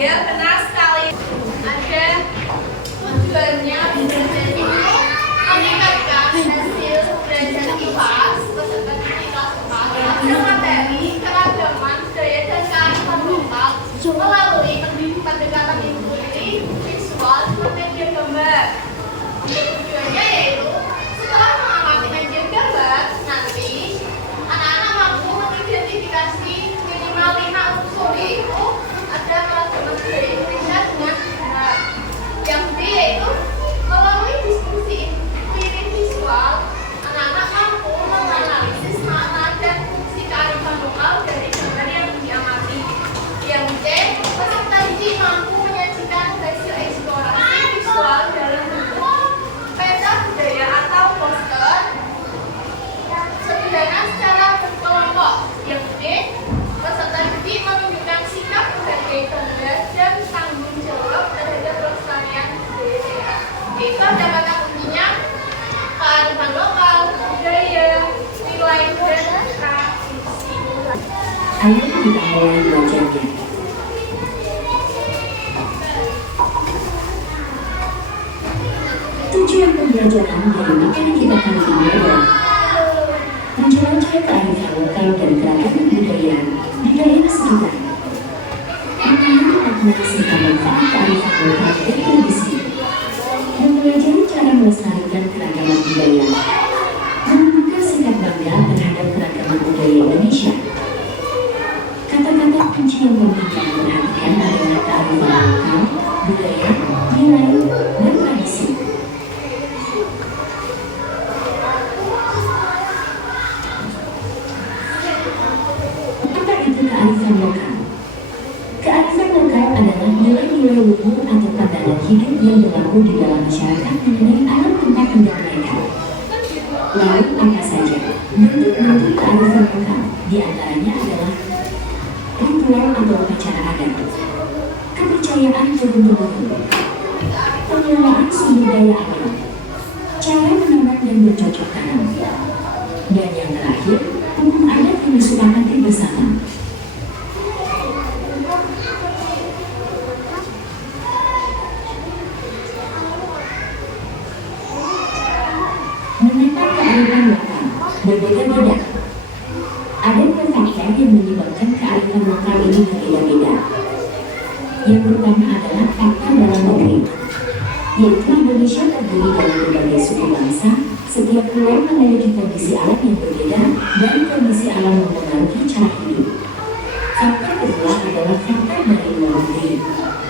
Dia benar sekali. Ada tujuannya bisa jadi meningkatkan hasil belajar kelas peserta didik kelas 4 pada materi keragaman budaya dan kearifan lokal melalui pendekatan inklusif visual dan media gambar. Tujuannya yaitu setelah mengamati media gambar, nanti anak-anak mampu mengidentifikasi minimal 5 unsur, yaitu ada keragaman budaya Indonesia dengan benar. Yang B yaitu melalui diskusi intuitif visual, anak-anak mampu menganalisis makna dan fungsi kearifan lokal dari gambar yang diamati. Yang C, peserta didik mampu menyajikan hasil eksplorasi visual dalam bentuk peta budaya atau poster sederhana secara berkelompok. Yang D, peserta didik menunjukkan sikap menghargai gambar dan tanggung jawab terhadap pelestarian budaya. Itu kata kuncinya kearifan lokal, budaya, nilai dan tradisi. Ayo kita mulai belajarnya. Tujuan pembelajaran dari materi kita kali ini adalah menjelajah kearifan lokal dan keragaman budaya di daerah sekitar. Memahami makna serta manfaat kearifan lokal dan tradisi, mempelajari cara melestarikan keragaman budaya, menunjukkan sikap bangga terhadap keragaman budaya Indonesia. Kata-kata kunci yang penting kita perhatikan adalah kearifan lokal, budaya, nilai, dan tradisi. Apa itu kearifan lokal? Kearifan lokal adalah nilai-nilai luhur atau pandangan hidup yang berlaku di dalam masyarakat mengenai alam tempat tinggal mereka. Lalu apa saja bentuk-bentuk kearifan lokal? Di antaranya adalah ritual atau upacara adat, kepercayaan turun-temurun, pengelolaan sumber daya alam, cara menanam dan bercocok tanam, dan yang terakhir, hukum adat yang disepakati bersama. Mengapa kearifan lokal berbeda-beda? Ada dua faktor yang menyebabkan kearifan lokal ini berbeda-beda. Yang pertama adalah faktor dalam negeri, yaitu Indonesia terdiri dari berbagai suku bangsa. Setiap pulau memiliki kondisi alam yang berbeda dan kondisi alam mempengaruhi cara hidup. Faktor kedua adalah faktor dari luar negeri,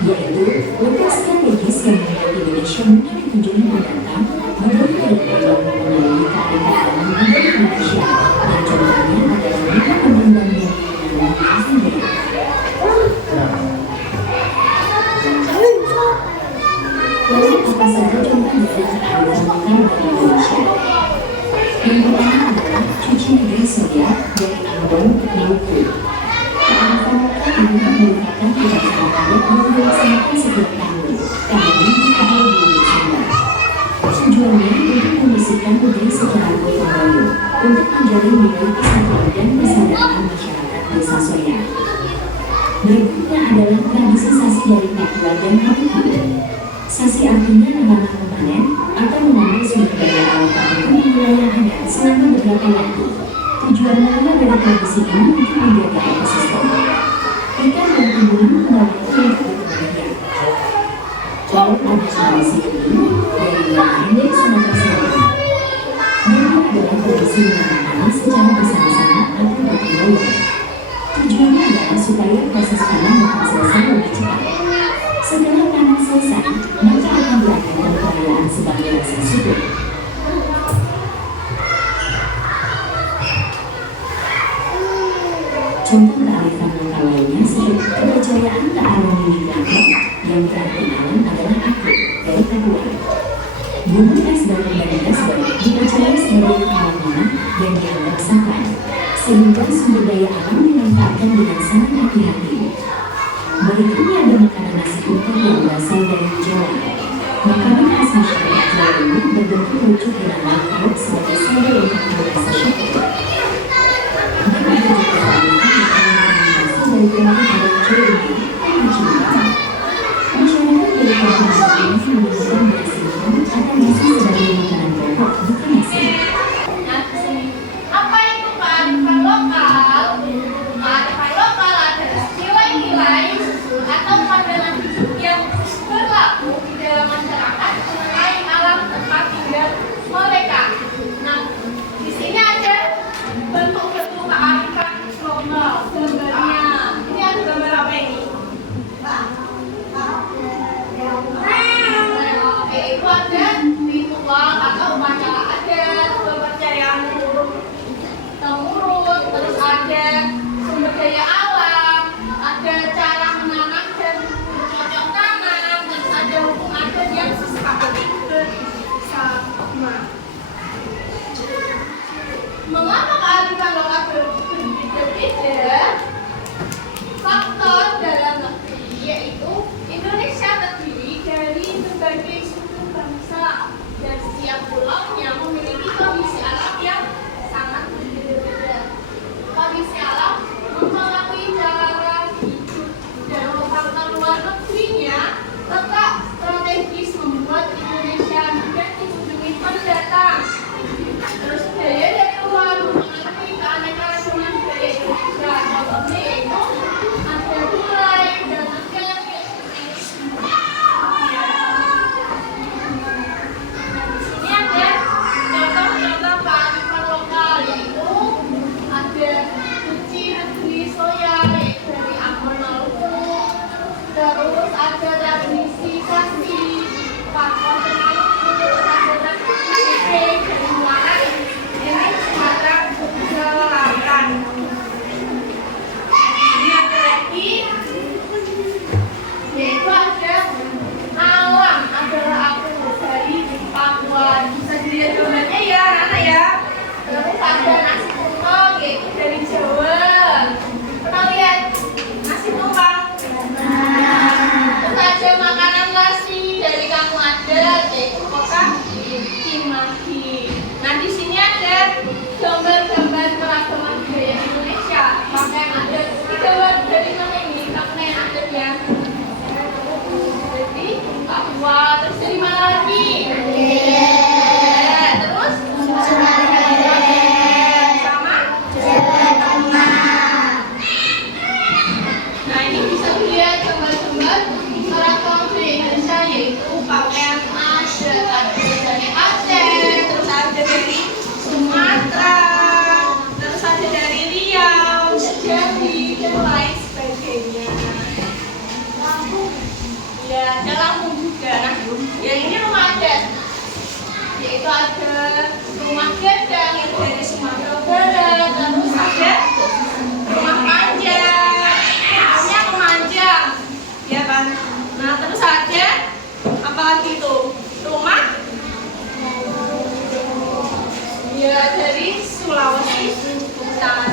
yaitu letak strategis yang membuat Indonesia mudah dikunjungi pendatang, menjadi yang mempengaruhi kearifan alam budaya Indonesia. Dan contohnya adalah dengan pembangunan yang sendiri. Lalu apa saja contoh dari kearifan lokal dari Indonesia? Yang pertama adalah cuci negeri Surya dari Ambon, Maluku. Kearifan lokal ini merupakan kebiasaan adat yang dilaksanakan setiap tahun, kami di tahun 2009. Tujuannya untuk membersihkan negeri secara gotong royong, untuk menjalin nilai persatuan dan persaudaraan masyarakat desa Surya. Berikutnya adalah tradisi sasi dari Papua dan Maluku. Sasi artinya menanam memanen atau mengambil sumber daya alam tertentu di wilayah adat selama beberapa waktu. Tujuannya dari tradisi ini untuk menjaga ekosistem. Ikan dan tumbuhan kembali ke kebutuhan. Lalu ada tradisi ini dari wilayah Hilir Sumatera Selatan. Ini adalah tradisi menanam tanah secara bersama-sama atau gotong royong. Tujuannya adalah supaya proses panen dapat selesai lebih cepat. Setelah panen selesai, maka akan diadakan perayaan sebagai rasa syukur. Contoh kearifan lokal lainnya seperti kepercayaan kealam Wiwitanto yang berarti alam adalah aku dari Papua. Gunung es dan lembaga es dipercaya sebagai alam mana dan dianggap sampai, sehingga sumber daya alam dimanfaatkan dengan sangat hati-hati. Berikutnya ada makanan nasi utuh yang berasal dari Jawa. Makanan khas masyarakat Jawa ini berbentuk lucu dengan lauk sebagai simbol untuk merasa syukur. Mereka juga dari kelompok adat Jawa ini, dari provinsi ini menunjukkan bahasanya akan bisa sebagai makanan pokok bukan nasi. Nah, di sini apa itu kearifan lokal? Kearifan lokal adalah nilai-nilai atau pandangan hidup yang berlaku di dalam masyarakat mengenai alam tempat tinggal mereka. Nah, di sini ada bentuk-bentuk kearifan lokal. Gambarnya, ini ada gambar apa ini? Itu ada ritual atau upacara adat, kepercayaan temurun, terus ada sumber daya alam, ada cara menanam dan bercocok tanam, terus ada hukum adat yang disepakati bersama. Mengapa kearifan lokal berbeda-beda? Faktor dalam negeri yaitu Indonesia terdiri dari berbagai suku bangsa dan setiap pulaunya memiliki kondisi alam yang sangat berbeda-beda. Kondisi alam mempengaruhi cara hidup dan faktor luar negerinya tetap strategis membuat Indonesia mudah dikunjungi pendatang. Terus budaya dari luar mempengaruhi keanekaragaman budaya Indonesia. Contohnya yaitu ada gulai dan contoh-contoh kearifan lokal yaitu ada suci negeri soya yaitu dari Ambon Maluku, terus ada tradisi kasih pakor Maluku, terus ada tradisi dari Muara ini Sumatera Selatan. Ini ada lagi yaitu ada alam adalah aku dari Papua. Bisa dilihat gambarnya ya, Nana ya. Terus ada nasi tumpeng yaitu dari Jawa. Pernah lihat nasi tumpeng? Terus ada makanan nasi dari kampung adat yaitu kota Cimahi. Nah di sini ada gambar-gambar keragaman budaya Indonesia. Pakaian adat. Ini gambar dari mana ini? Pakaian adat ya. Jadi Papua. Terus dari mana lagi? Terus sama nah ini bisa dilihat gambar-gambar keragaman budaya Indonesia yaitu pakaian adat. Ada dari Aceh, terus ada dari Sumatera, terus ada dari Riau, Jambi dan lain sebagainya. Ya, ada Lampung juga. Nah, yang ini rumah adat, yaitu ada rumah gadang yang dari Sumatera Barat, terus ada rumah panjang, rumahnya kemanjang, ya kan? Nah, terus ada apa lagi itu? Rumah ya dari Sulawesi Utara.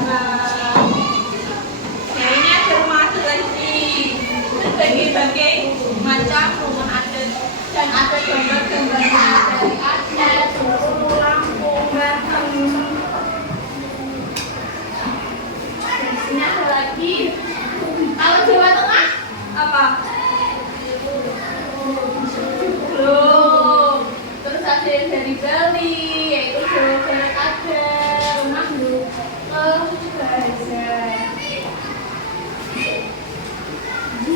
Nah, ini ada rumah adat lagi, berbagai-bagai macam rumah adat dan ada gambar-gambarnya dari Aceh, Sulu, Lampung, Banten. Dan sini ada lagi. Kalau Jawa Tengah apa? Belum. Terus ada yang dari Bali, yaitu Jawa Barat ada rumah Baja.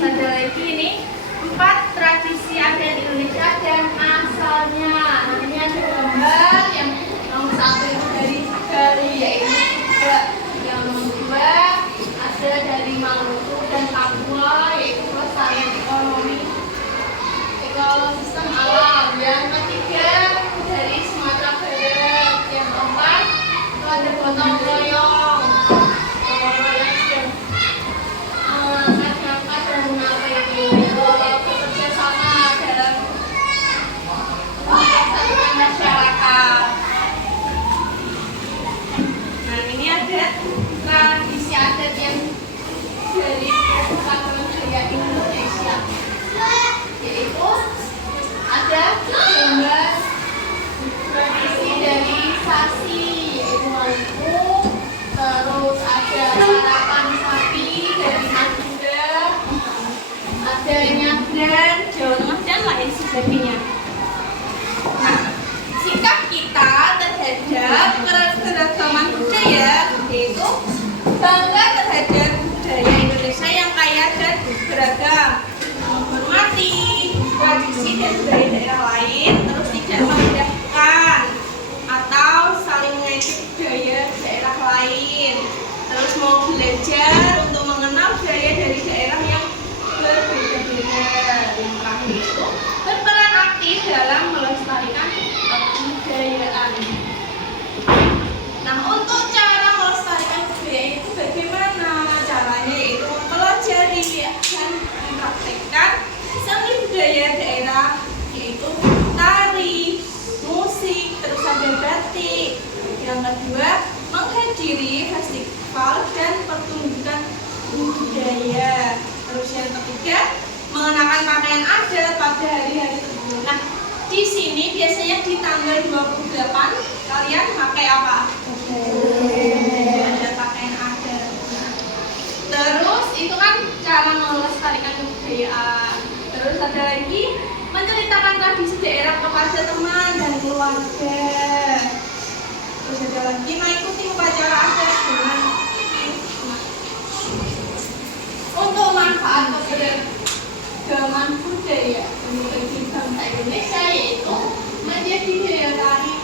Ada lagi ini 4 tradisi adat Indonesia dan asalnya. Nah, ini ada gambar yang nomor 1 itu dari Bali yaitu juga. Yang nomor 2 ada dari Maluku dan Papua yaitu pelestarian ekonomi ekosistem alam. Yang ketiga dari Sumatera Barat. Yang keempat itu ada gotong royong. Masyarakat. Nah ini ada tradisi adat yang dari kesatuan budaya Indonesia, yaitu ada lain sebagainya. Nah, sikap kita terhadap keragaman budaya yaitu bangga terhadap budaya Indonesia yang kaya dan beragam, menghormati tradisi dan budaya daerah lain, terus tidak merendahkan atau saling mengejek budaya daerah lain, terus mau belajar untuk mengenal budaya dari daerah yang berbeda-beda. Yang terakhir itu berperan aktif dalam melestarikan kebudayaan. Nah, untuk cara melestarikan budaya itu bagaimana caranya, yaitu mempelajari dan mempraktekkan seni budaya daerah, yaitu tari, musik, terus ada batik. Yang kedua, menghadiri festival dan pertunjukan budaya. Terus yang ketiga, mengenakan pakaian adat pada hari-hari tertentu. Nah, di sini biasanya di tanggal 28 kalian pakai apa? Ada pakaian adat. Terus itu kan cara melestarikan kebudayaan. Terus ada lagi menceritakan tradisi daerah kepada teman dan keluarga. Terus ada lagi mengikuti upacara adat dengan untuk manfaat keberagaman budaya bagi bangsa Indonesia, yaitu menjadi daya tarik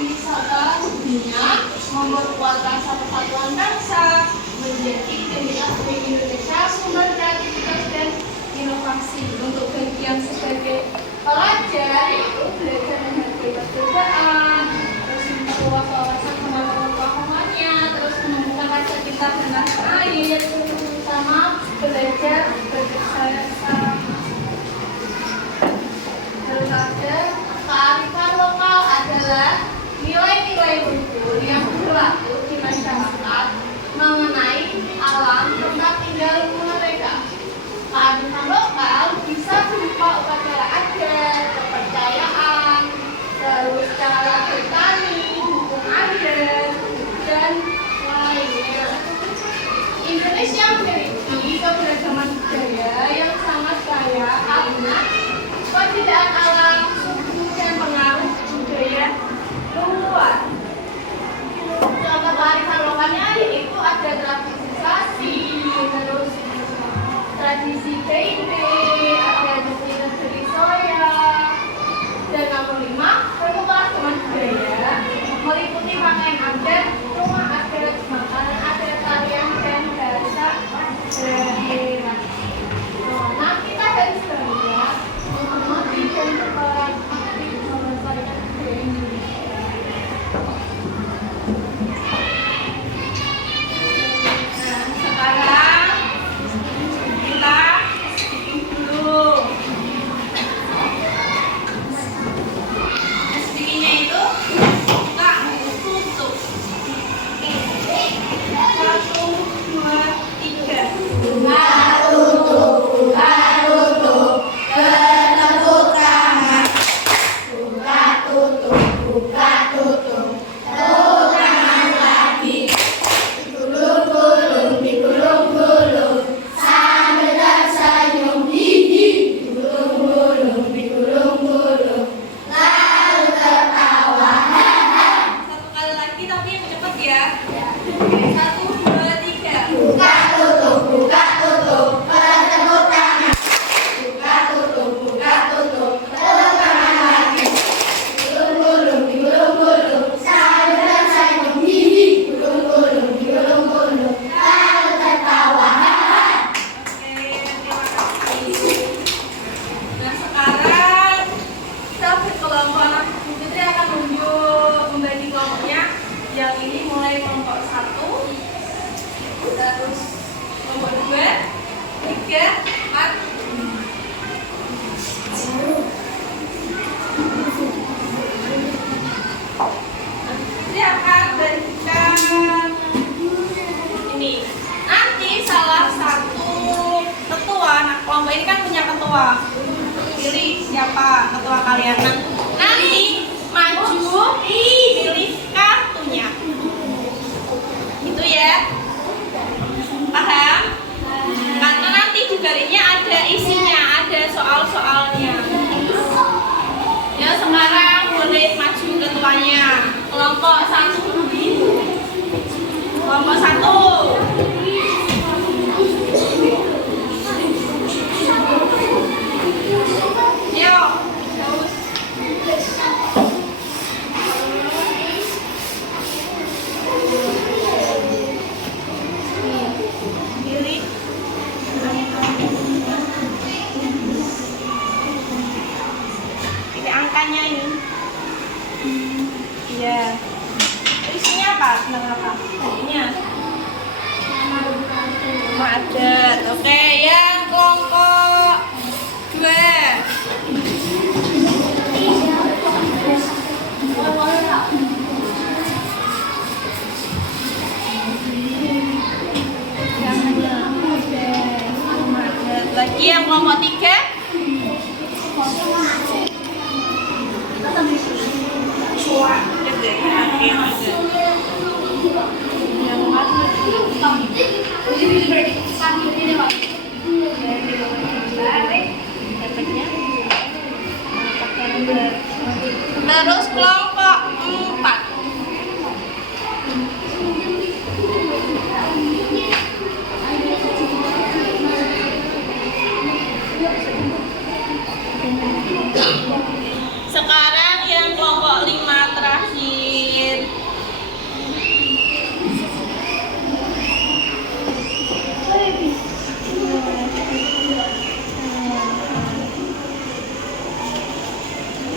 wisata dunia, memperkuat rasa persatuan bangsa, menjadi daya tarik Indonesia, sumber kreativitas dan inovasi. Untuk bagian sebagai pelajar, yaitu belajar menghargai perbedaan, terus memperluas wawasan kemampuan pemahamannya, terus menemukan rasa cinta dan rasa air, sama belajar bersama. Terus ada kearifan lokal adalah nilai-nilai luhur yang berlaku di masyarakat mengenai alam tempat tinggal mereka. Kearifan lokal bisa berupa upacara adat, kepercayaan, terus cara bertani, hukum adat, dan lainnya. Indonesia memiliki keberagaman budaya yang sangat kaya karena perbedaan alam, suku, dan pengaruh budaya luar. Contoh kearifan lokalnya yaitu ada tradisi sasi, terus tradisi PIB, ada negeri soya, dan nomor 5 keberagaman budaya meliputi pakaian adat, rumah adat, makanan adat, tarian, dan bahasa daerah. Nah, kita harus bangga menghormati dan aktif melestarikan budaya Indonesia. Nah, sekarang kita skip dulu. Speakingnya itu buka, tutup. 1, 2, 3. Buka, tutup, buka, tutup. Bertepuk tangan. Buka, tutup, buka, tutup. Tepuk tangan lagi. Digulung-gulung, digulung-gulung. Sambil tersenyum, hihi. Digulung-gulung, digulung-gulung. Lalu tertawa, haha. Satu kali lagi tapi yang cepat ya. 1, 2, 3. Buka, tutup, buka, tutup. Bertepuk tangan. Buka, tutup, buka, tutup. Tepuk tangan lagi. Digulung-gulung, digulung-gulung. Sambil tersenyum, hihi. Digulung-gulung, digulung-gulung. Lalu tertawa, haha. Oke, terima kasih. Nah, sekarang kita berkelompok. Putri akan membagi kelompoknya. Yang ini mulai kelompok 1, terus kelompok 2, 3, 4. Putri akan bagikan ini. Nanti salah satu ketua, nah kelompok ini kan punya ketua. Pilih siapa ketua kalian. Nah, nanti maju, pilih kartunya. Itu ya. Paham? Karena nanti juga ada isinya, ada soal-soalnya. Kelompok satu. Kelompok satu. Yuk. Kiri. Ini angkanya ini. Iya. Isinya apa? Tentang apa? Tadinya. Macet. Oke, yang kelompok 2. Lagi yang kelompok 3. Terus kelompok 4. Sekarang yang kelompok 5 terakhir.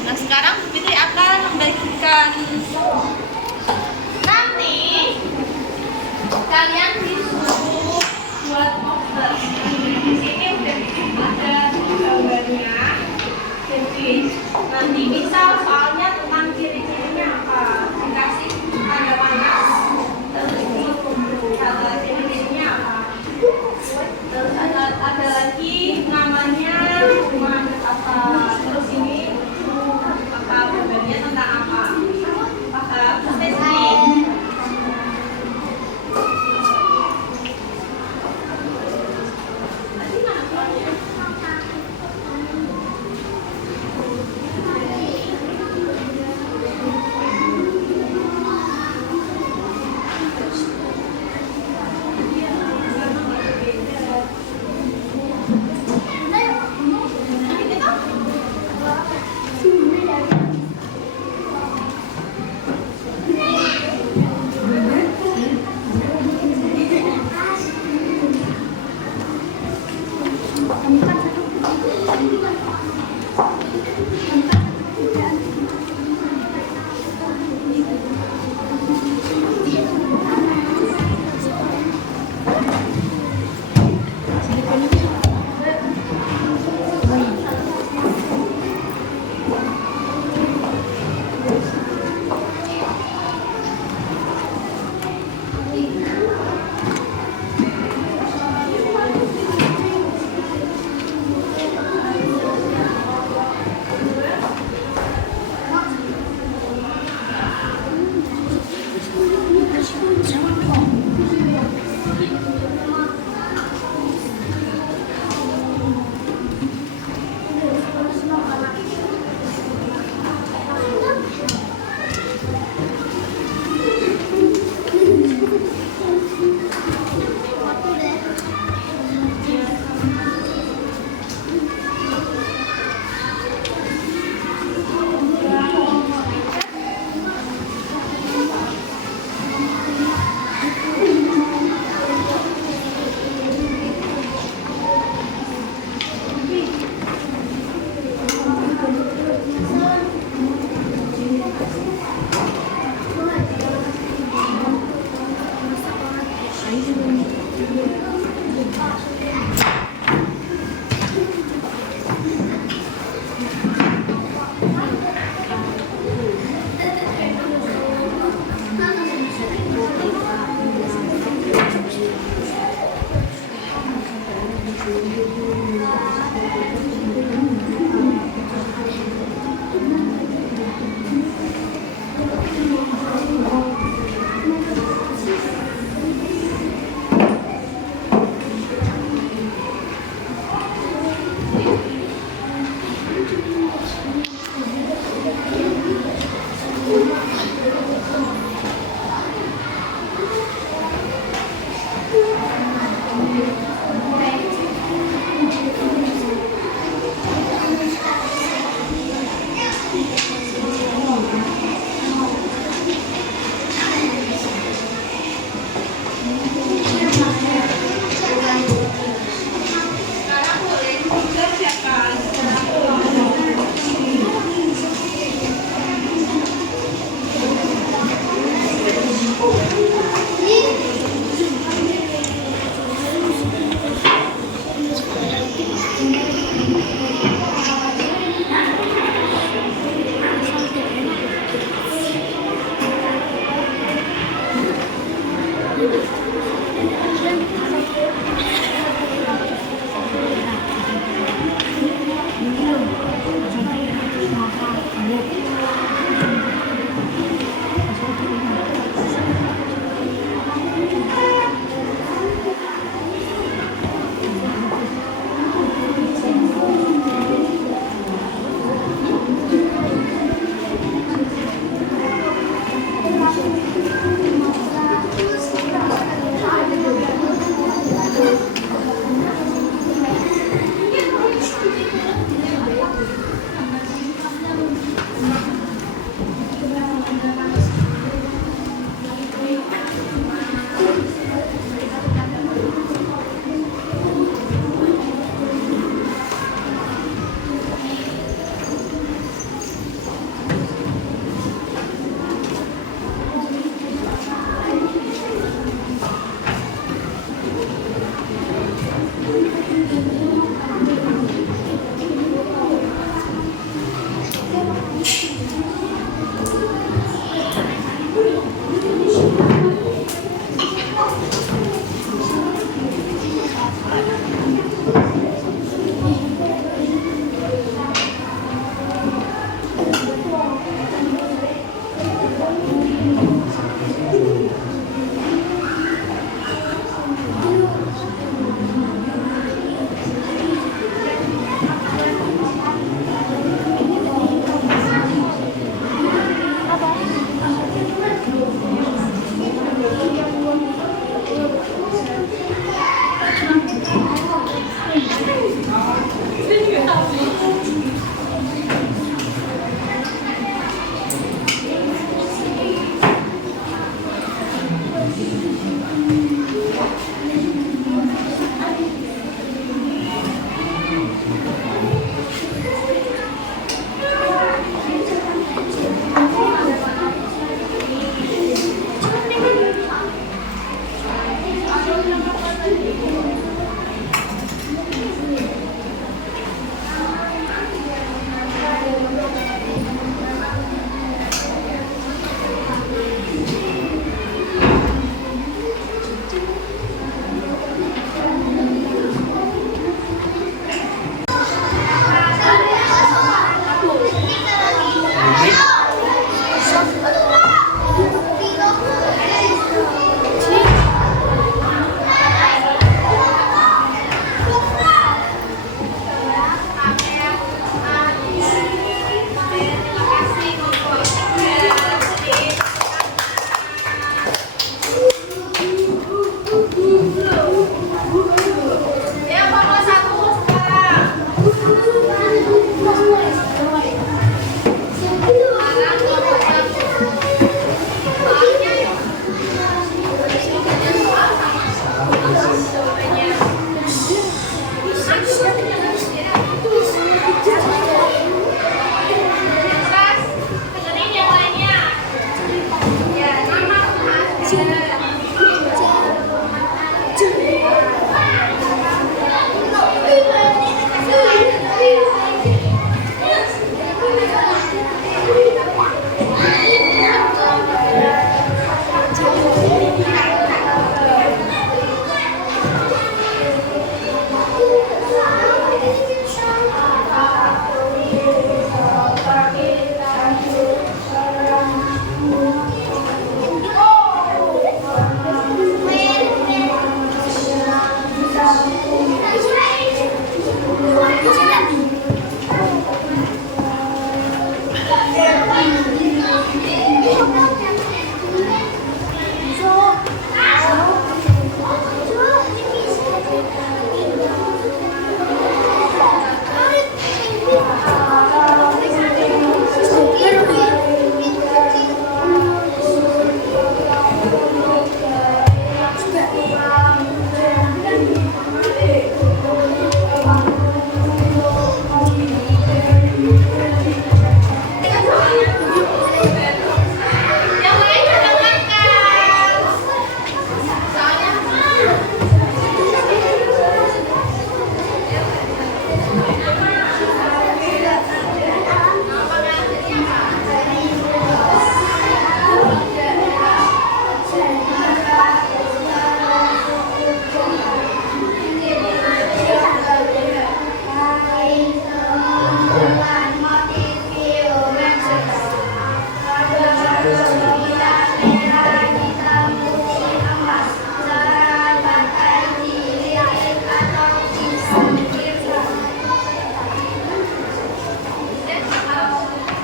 Nah, sekarang Fitri akan membagikan. Nanti kalian disuruh buat poster. Di sini udah ada gambarnya. Jadi nanti misal soalnya tentang ciri-cirinya apa, dikasih tanda panas, terus kata ciri-cirinya apa, terus ada lagi namanya rumah apa, terus ini apa gambarnya tentang apa, spesifik.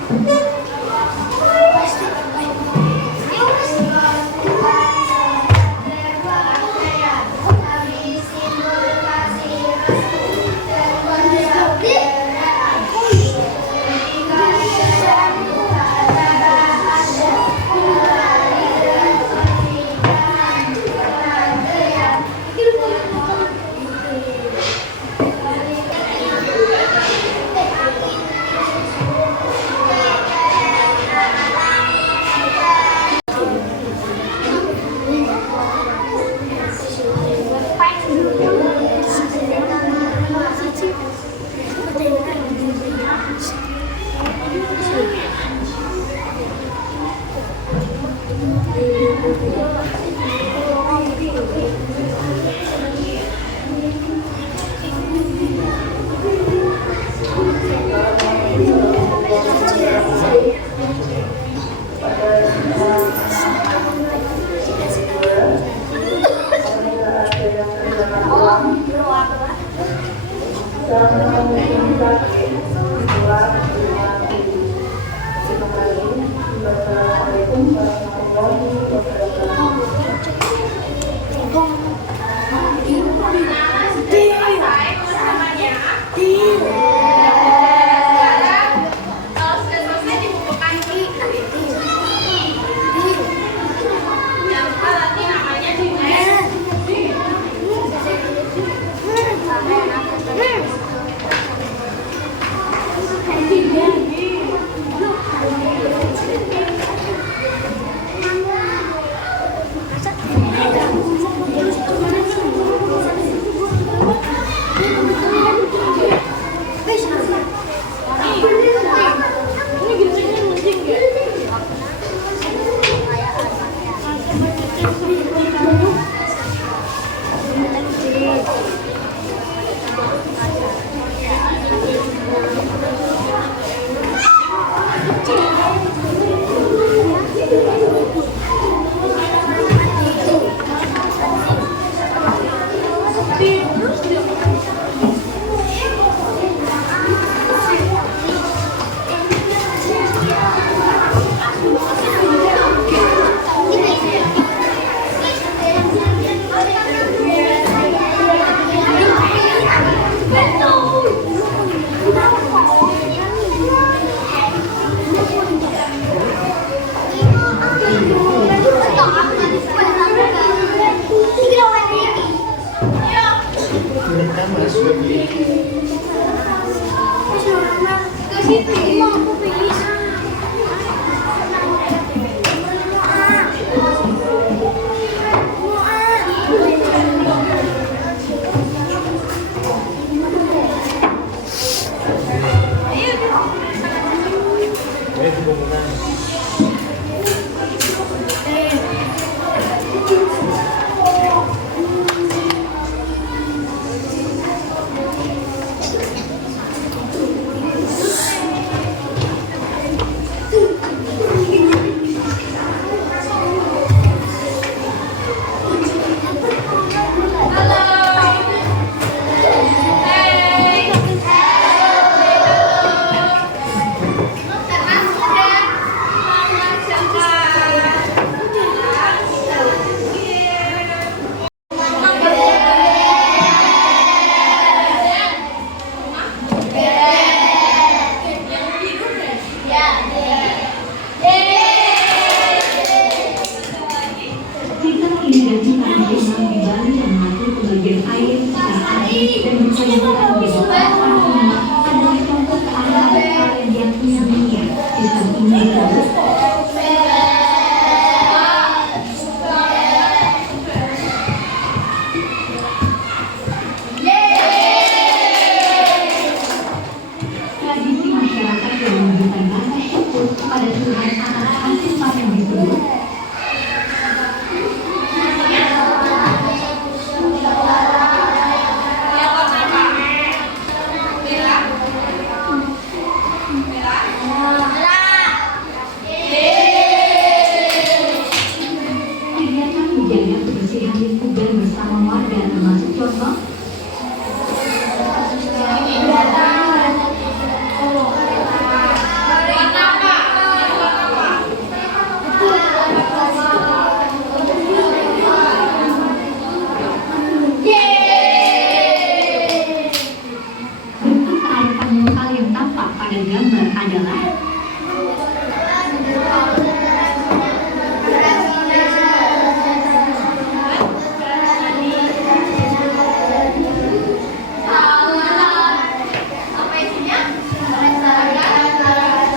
Warna adalah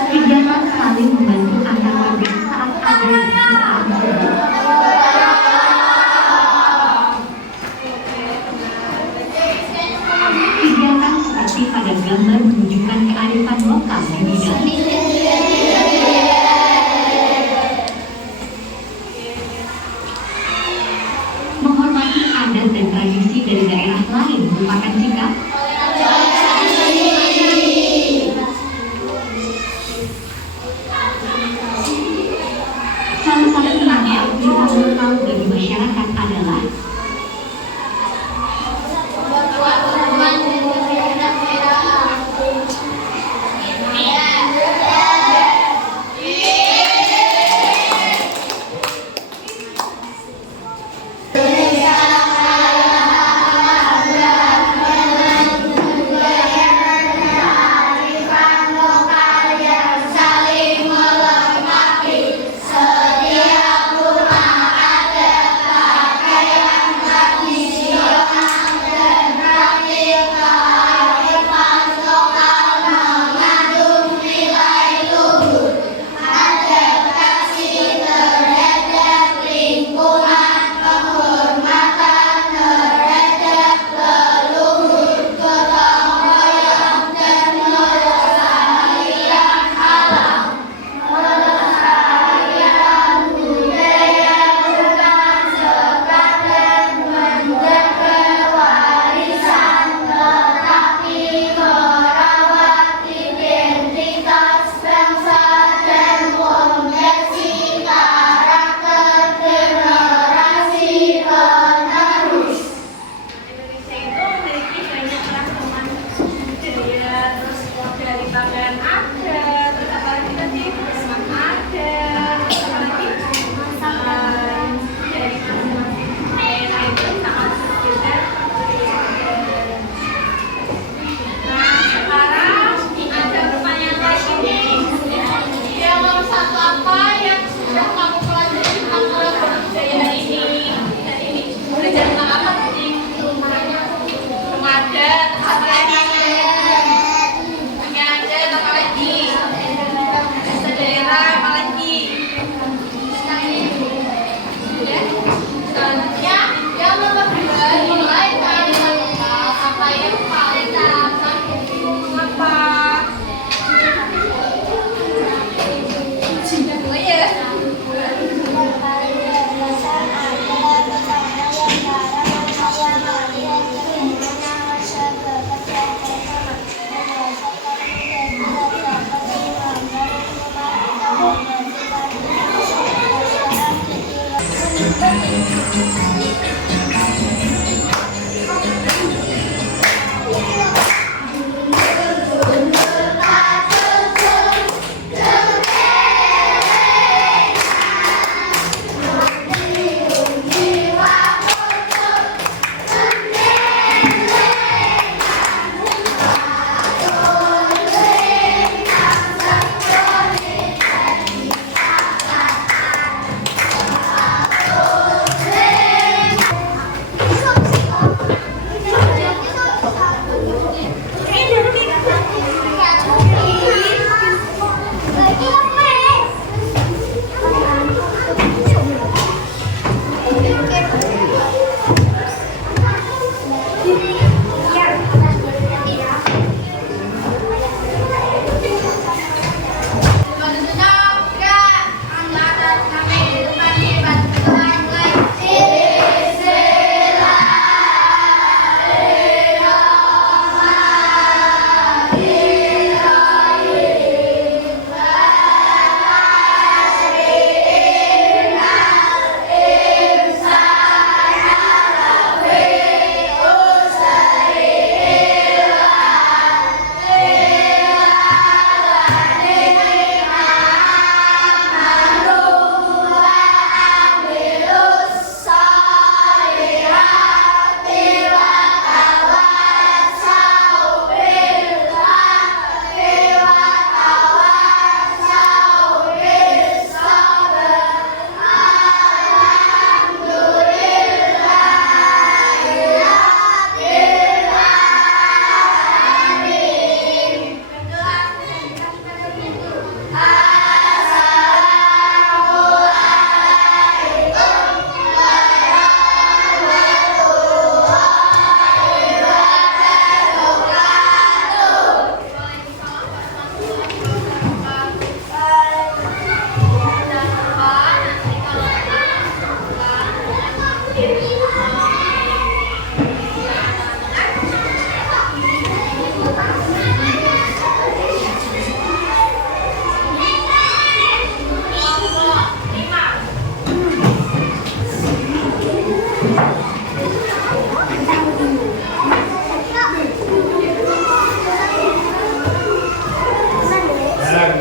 kegiatan saling membantu antar warga saat ada yang kurang. Kegiatan seperti pada gambar menunjukkan kearifan lokal di bidang menghormati adat dan tradisi dari daerah lain merupakan sikap salah satu yang bisa tahu bagi masyarakat adalah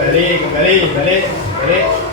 kembali, balik.